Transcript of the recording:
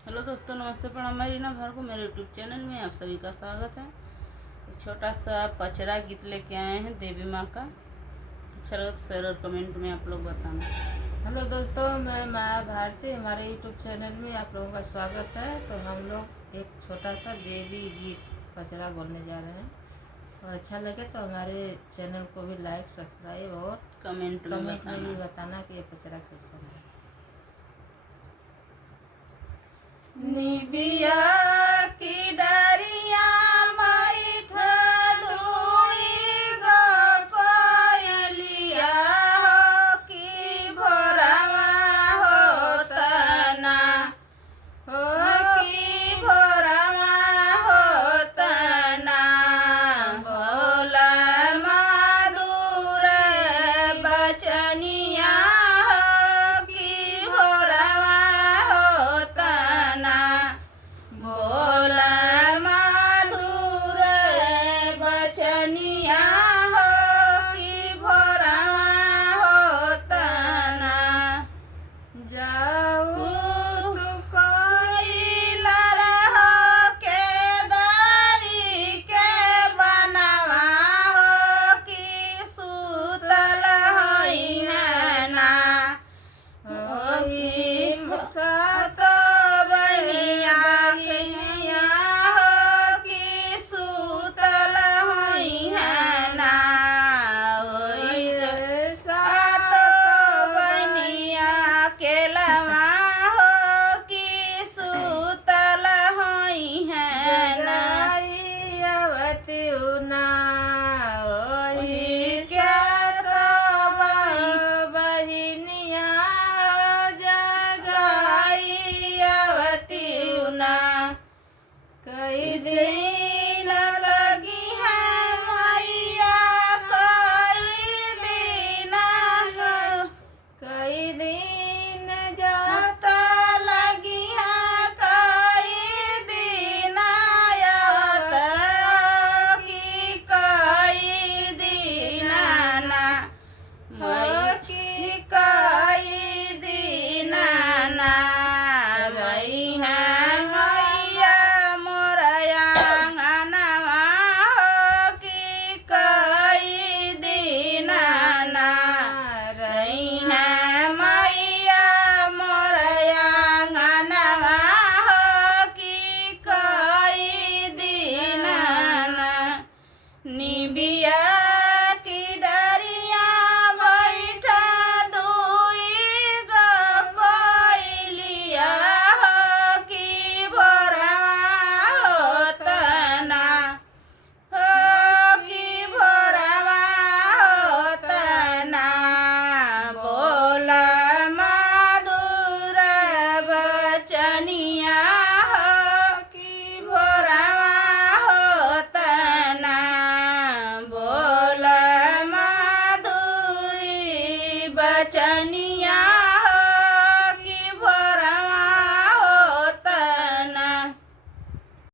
हेलो दोस्तों, नमस्ते, प्रणाम। मैं रीना भार्गव, मेरे यूट्यूब चैनल में आप सभी का स्वागत है। एक छोटा सा पचरा गीत लेके आए हैं देवी माँ का। अच्छा लगा तो शेयर और कमेंट में आप लोग बताना। हेलो दोस्तों, मैं माया भारती, हमारे यूट्यूब चैनल में आप लोगों का स्वागत है। तो हम लोग एक छोटा सा देवी गीत पचरा बोलने जा रहे हैं, और अच्छा लगे तो हमारे चैनल को भी लाइक, सब्सक्राइब और कमेंट में भी बताना। बताना कि ये पचरा कैसा है। निबिया की डरिया कई दिन लगी है मैया, कई दिन जाता लगी है, कई दिन आयत की, कई दिन ना की, कई दिन ना गई है बचनी